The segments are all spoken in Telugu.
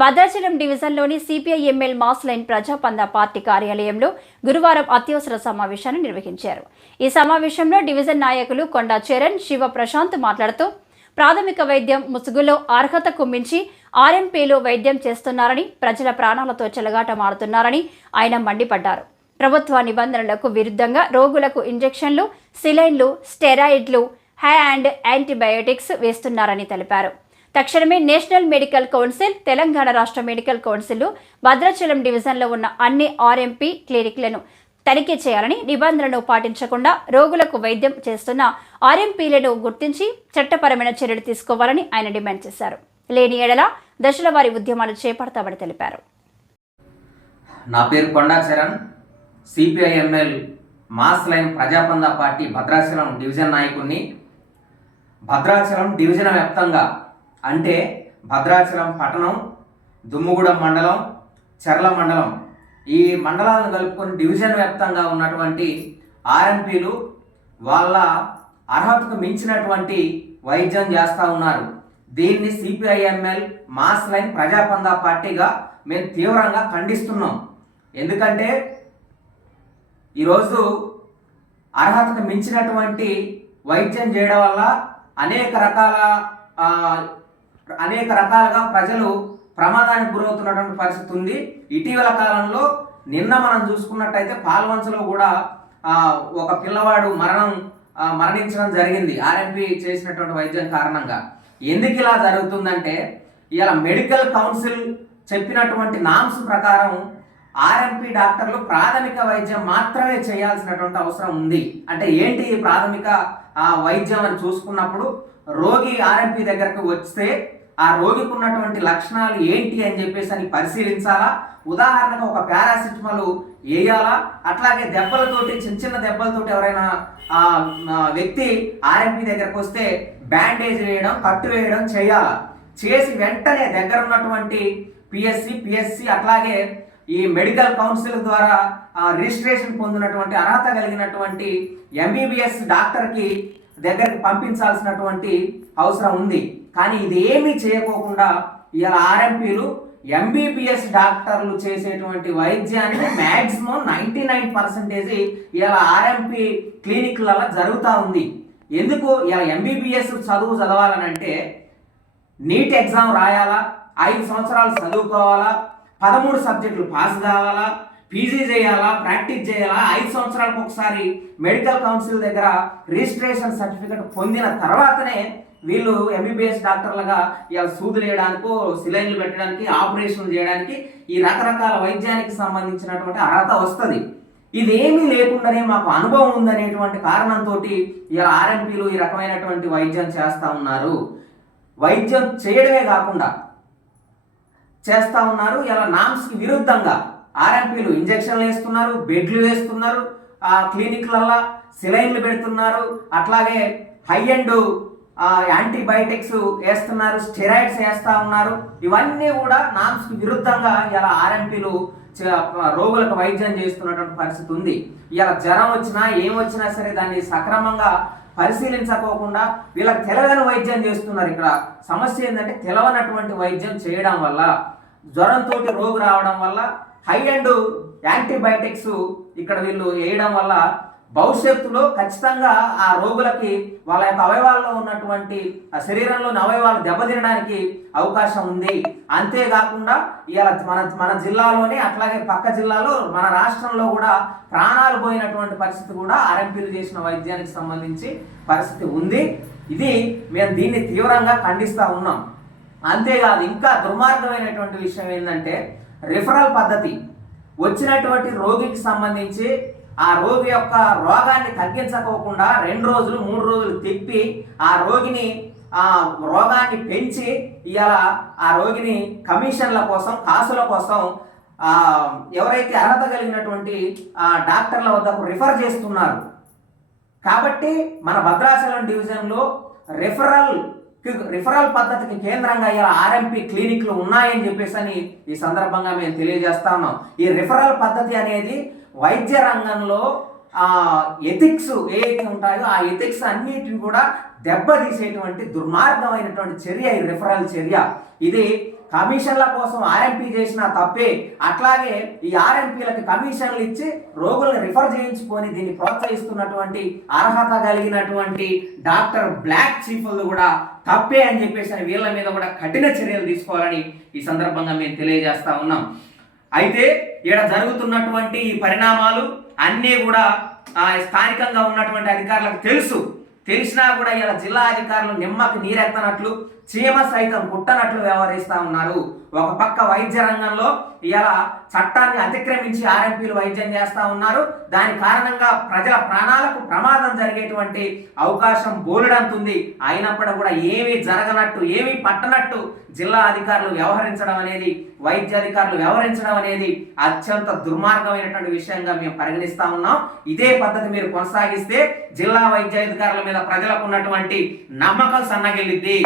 భద్రాచలం డివిజన్లోని సిపిఐ-ఎంఎల్ మాస్ లైన్ ప్రజాపంద పార్టీ కార్యాలయంలో గురువారం అత్యవసర సమావేశాన్ని నిర్వహించారు. ఈ సమావేశంలో డివిజన్ నాయకులు కొండా చరణ్, శివ ప్రశాంత్ మాట్లాడుతూ ప్రాథమిక వైద్యం ముసుగులో అర్హతకు మించి ఆర్ఎంపీలు వైద్యం చేస్తున్నారని, ప్రజల ప్రాణాలతో చెలగాటమాడుతున్నారని ఆయన మండిపడ్డారు. ప్రభుత్వ నిబంధనలకు విరుద్ధంగా రోగులకు ఇంజెక్షన్లు, సిలైన్లు, స్టెరాయిడ్లు, అండ్ యాంటీబయోటిక్స్ వేస్తున్నారని తెలిపారు. తక్షణమే నేషనల్ మెడికల్ కౌన్సిల్, తెలంగాణ రాష్ట్ర మెడికల్ కౌన్సిల్ భద్రాచలం డివిజన్లో ఉన్న అన్ని ఆర్ఎంపీ క్లినిక్లను తనిఖీ చేయాలని, నిబంధనలను పాటించకుండా రోగులకు వైద్యం చేస్తున్న ఆర్ఎంపీలను గుర్తించి చట్టపరమైన చర్యలు తీసుకోవాలని ఆయన డిమాండ్ చేశారు. లేని ఎడల దశల వారీ ఉద్యమాలు చేపడతామని తెలిపారు. నా పేరు కొండా Charan, CPI-ML mass line ప్రజాపంద party Bhadrachalam division నాయకుడిని. భద్రాచలం డివిజన్ వ్యాప్తంగా అంటే భద్రాచలం పట్టణం, దుమ్ముగూడెం మండలం, చర్ల మండలం, ఈ మండలాలను కలుపుకొని డివిజన్ వ్యాప్తంగా ఉన్నటువంటి ఆర్ఎంపీలు వాళ్ళ అర్హతకు మించినటువంటి వైద్యం చేస్తూ ఉన్నారు. దీన్ని సిపిఐ-ఎంఎల్ మాస్ లైన్ ప్రజాపంద పార్టీగా మేము తీవ్రంగా ఖండిస్తున్నాం. ఎందుకంటే ఈరోజు అర్హతకు మించినటువంటి వైద్యం చేయడం వల్ల అనేక రకాలుగా ప్రజలు ప్రమాదానికి గురవుతున్నటువంటి పరిస్థితి ఉంది. ఇటీవల కాలంలో నిన్న మనం చూసుకున్నట్టయితే పాల్వంచలో కూడా ఒక పిల్లవాడు మరణించడం జరిగింది ఆర్ఎంపీ చేసినటువంటి వైద్యం కారణంగా. ఎందుకు ఇలా జరుగుతుందంటే ఇలా మెడికల్ కౌన్సిల్ చెప్పినటువంటి నామ్స్ ప్రకారం ఆర్ఎంపీ డాక్టర్లు ప్రాథమిక వైద్యం మాత్రమే చేయాల్సినటువంటి అవసరం ఉంది. అంటే ఏంటి ఈ ప్రాథమిక వైద్యం అని చూసుకున్నప్పుడు, రోగి ఆర్ఎంపీ దగ్గరకు వస్తే ఆ రోగికి ఉన్నటువంటి లక్షణాలు ఏంటి అని చెప్పేసి అని పరిశీలించాలా. ఉదాహరణకు ఒక పారాసిటమాల్ వేయాలా, అట్లాగే దెబ్బలతోటి చిన్న దెబ్బలతోటి ఎవరైనా వ్యక్తి ఆర్ఎంపీ దగ్గరకు వస్తే బ్యాండేజ్ వేయడం, కట్టు వేయడం చేయాలా. చేసి వెంటనే దగ్గర ఉన్నటువంటి పిఎస్సి అట్లాగే ఈ మెడికల్ కౌన్సిల్ ద్వారా రిజిస్ట్రేషన్ పొందినటువంటి అర్హత కలిగినటువంటి ఎంబీబీఎస్ డాక్టర్కి దగ్గరికి పంపించాల్సినటువంటి అవసరం ఉంది. కానీ ఇది ఏమీ చేయకోకుండా ఇలా ఆర్ఎంపీలు ఎంబీబీఎస్ డాక్టర్లు చేసేటువంటి వైద్యాన్ని మ్యాక్సిమం 99% ఇలా ఆర్ఎంపీ క్లినిక్లలో జరుగుతూ ఉంది. ఎందుకు ఇలా ఎంబీబీఎస్ చదవాలనంటే నీట్ ఎగ్జామ్ రాయాలా, 5 సంవత్సరాలు చదువుకోవాలా, 13 సబ్జెక్టులు పాస్ కావాలా, పీజీ చేయాలా, ప్రాక్టీస్ చేయాలా, 5 సంవత్సరాలకు ఒకసారి మెడికల్ కౌన్సిల్ దగ్గర రిజిస్ట్రేషన్ సర్టిఫికెట్ పొందిన తర్వాతనే వీళ్ళు ఎంబీబీఎస్ డాక్టర్లుగా ఇలా సూదులు వేయడానికో, సిలైన్లు పెట్టడానికి, ఆపరేషన్లు చేయడానికి ఈ రకరకాల వైద్యానికి సంబంధించినటువంటి అర్హత వస్తుంది. ఇదేమీ లేకుండానే మాకు అనుభవం ఉందనేటువంటి కారణంతో ఇలా ఆర్ఎంపీలు ఈ రకమైనటువంటి వైద్యం చేస్తూ ఉన్నారు. వైద్యం చేయడమే కాకుండా చేస్తూ ఉన్నారు. ఇలా నామ్స్కి విరుద్ధంగా ఆర్ఎంపీలు ఇంజక్షన్లు వేస్తున్నారు, బెడ్లు వేస్తున్నారు, క్లినిక్లల్లో సిలైన్లు పెడుతున్నారు, అట్లాగే హై అండ్ యాంటీబయోటిక్స్ వేస్తున్నారు, స్టెరాయిడ్స్ వేస్తూ ఉన్నారు. ఇవన్నీ కూడా నామ్స్కి విరుద్ధంగా ఇలా ఆర్ఎంపీలు రోగులకు వైద్యం చేస్తున్నటువంటి పరిస్థితి ఉంది. ఇలా జ్వరం వచ్చినా ఏమొచ్చినా సరే దాన్ని సక్రమంగా పరిశీలించకోకుండా వీళ్ళకి తెలవని వైద్యం చేస్తున్నారు. ఇక్కడ సమస్య ఏంటంటే తెలవనటువంటి వైద్యం చేయడం వల్ల, జ్వరంతో రోగు రావడం వల్ల, హై అండ్ యాంటీబయాటిక్స్ ఇక్కడ వీళ్ళు వేయడం వల్ల భవిష్యత్తులో ఖచ్చితంగా ఆ రోగులకి వాళ్ళ యొక్క అవయవాల్లో ఉన్నటువంటి ఆ శరీరంలోని అవయవాలు దెబ్బతినడానికి అవకాశం ఉంది. అంతేకాకుండా ఇలా మన జిల్లాలోనే అట్లాగే పక్క జిల్లాలో మన రాష్ట్రంలో కూడా ప్రాణాలు పోయినటువంటి పరిస్థితి కూడా ఆర్ఎంపీలు చేసిన వైద్యానికి సంబంధించి పరిస్థితి ఉంది. మేము దీన్ని తీవ్రంగా ఖండిస్తూ ఉన్నాం. అంతేకాదు, ఇంకా దుర్మార్గమైనటువంటి విషయం ఏంటంటే రిఫరల్ పద్ధతి. వచ్చినటువంటి రోగికి సంబంధించి ఆ రోగి యొక్క రోగాన్ని తగ్గించకోకుండా 2 రోజులు 3 రోజులు తిప్పి ఆ రోగిని రోగాన్ని పెంచి ఇలా ఆ రోగిని కమిషన్ల కోసం, కాసుల కోసం ఎవరైతే అర్హత కలిగినటువంటి డాక్టర్ల వద్దకు రిఫర్ చేస్తున్నారు. కాబట్టి మన భద్రాచలం డివిజన్లో రిఫరల్ పద్ధతికి కేంద్రంగా ఇలా ఆర్ఎంపీ క్లినిక్లు ఉన్నాయని చెప్పేసి ఈ సందర్భంగా మేము తెలియజేస్తా ఉన్నాం. ఈ రిఫరల్ పద్ధతి అనేది వైద్య రంగంలో ఎథిక్స్ ఏవైతే ఉంటాయో ఆ ఎథిక్స్ అన్నిటిని కూడా దెబ్బతీసేటువంటి దుర్మార్గమైనటువంటి చర్య ఈ రిఫరల్ చర్య. ఇది కమిషన్ల కోసం ఆర్ఎంపీ చేసిన తప్పే. అట్లాగే ఈ ఆర్ఎంపీలకి కమిషన్లు ఇచ్చి రోగులను రిఫర్ చేయించుకొని దీన్ని ప్రోత్సహిస్తున్నటువంటి అర్హత కలిగినటువంటి డాక్టర్ బ్లాక్ చీఫ్లు కూడా తప్పే అని చెప్పేసి వీళ్ళ మీద కూడా కఠిన చర్యలు తీసుకోవాలని ఈ సందర్భంగా మేము తెలియజేస్తా ఉన్నాం. అయితే ఇక్కడ జరుగుతున్నటువంటి ఈ పరిణామాలు అన్నీ కూడా స్థానికంగా ఉన్నటువంటి అధికారులకు తెలిసినా కూడా ఇలా జిల్లా అధికారులు నిమ్మకి నీరెత్తనట్లు, చీమ సైతం కుట్టనట్లు వ్యవహరిస్తా ఉన్నారు. ఒక పక్క వైద్య రంగంలో ఇలా చట్టాన్ని అతిక్రమించి ఆర్ఎంపీలు వైద్యం చేస్తా ఉన్నారు. దాని కారణంగా ప్రజల ప్రాణాలకు ప్రమాదం జరిగేటువంటి అవకాశం బోలెడంతుంది. అయినప్పటికీ కూడా ఏమీ జరగనట్టు, ఏమీ పట్టనట్టు జిల్లా అధికారులు వ్యవహరించడం అనేది, వైద్య అధికారులు వ్యవహరించడం అనేది అత్యంత దుర్మార్గమైనటువంటి విషయంగా మేము పరిగణిస్తా ఉన్నాం. ఇదే పద్ధతి మీరు కొనసాగిస్తే జిల్లా వైద్య అధికారుల మీద ప్రజలకు ఉన్నటువంటి నమ్మకం సన్నగిల్లిద్ది,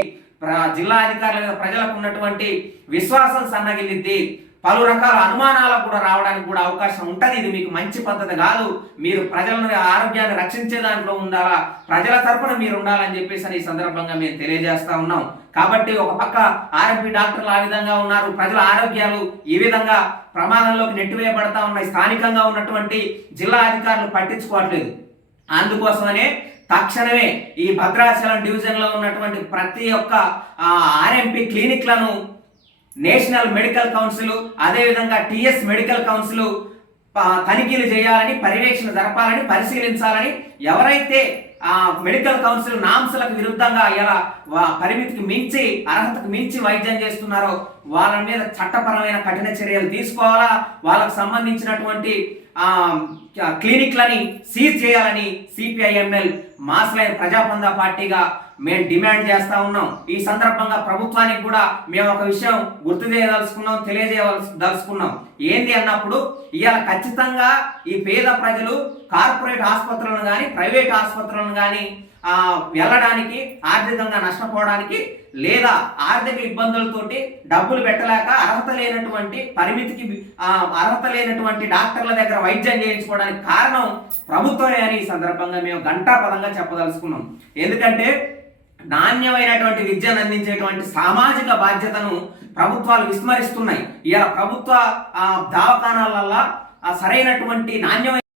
జిల్లా అధికారుల మీద ప్రజలకు ఉన్నటువంటి విశ్వాసం సన్నగిల్లిద్ది, పలు రకాల అనుమానాలకు కూడా రావడానికి కూడా అవకాశం ఉంటుంది. ఇది మీకు మంచి పద్ధతి కాదు. మీరు ప్రజలను ఆరోగ్యాన్ని రక్షించే దాంట్లో ఉండాలా, ప్రజల తరపున మీరు ఉండాలని చెప్పేసి ఈ సందర్భంగా మేము తెలియజేస్తా ఉన్నాం. కాబట్టి ఒక పక్క ఆర్ఎంపీ డాక్టర్లు ఆ విధంగా ఉన్నారు, ప్రజల ఆరోగ్యాలు ఈ విధంగా ప్రమాదంలోకి నెట్టివేయబడతా ఉన్నాయి. స్థానికంగా ఉన్నటువంటి జిల్లా అధికారులు పట్టించుకోవట్లేదు. అందుకోసమనే తక్షణమే ఈ భద్రాచలం డివిజన్లో ఉన్నటువంటి ప్రతి ఒక్క ఆర్ఎంపీ క్లినిక్లను నేషనల్ మెడికల్ కౌన్సిల్, అదేవిధంగా టిఎస్ మెడికల్ కౌన్సిల్ తనిఖీలు చేయాలని, పర్యవేక్షణ జరపాలని, పరిశీలించాలని, ఎవరైతే మెడికల్ కౌన్సిల్ నామ్స్లకు విరుద్ధంగా ఇలా పరిమితికి మించి, అర్హతకు మించి వైద్యం చేస్తున్నారో వాళ్ళ మీద చట్టపరమైన కఠిన చర్యలు తీసుకోవాలా. వాళ్ళకు సంబంధించినటువంటి క్లినిక్లని సీజ్ చేయాలని సిపిఐఎంఎల్ మాస్లైన్ ప్రజాపందా పార్టీగా మేము డిమాండ్ చేస్తా ఉన్నాం. ఈ సందర్భంగా ప్రభుత్వానికి కూడా మేము ఒక విషయం గుర్తు చేయదలుచుకున్నాం, తెలియజేయదలుచుకున్నాం. ఏంది అన్నప్పుడు ఇవాళ ఖచ్చితంగా ఈ పేద ప్రజలు కార్పొరేట్ ఆసుపత్రులను కానీ, ప్రైవేట్ ఆసుపత్రులను కానీ వెళ్ళడానికి, ఆర్థికంగా నష్టపోవడానికి, లేదా ఆర్థిక ఇబ్బందులతోటి డబ్బులు పెట్టలేక అర్హత లేనటువంటి, పరిమితికి అర్హత లేనటువంటి డాక్టర్ల దగ్గర వైద్యం చేయించుకోవడానికి కారణం ప్రభుత్వమే అని ఈ సందర్భంగా మేము ఘంటాపదంగా చెప్పదలుచుకున్నాం. ఎందుకంటే నాణ్యమైనటువంటి విద్యను అందించేటువంటి సామాజిక బాధ్యతను ప్రభుత్వాలు విస్మరిస్తున్నాయి. ఇలా ప్రభుత్వ దవాఖానాల సరైనటువంటి నాణ్యమైన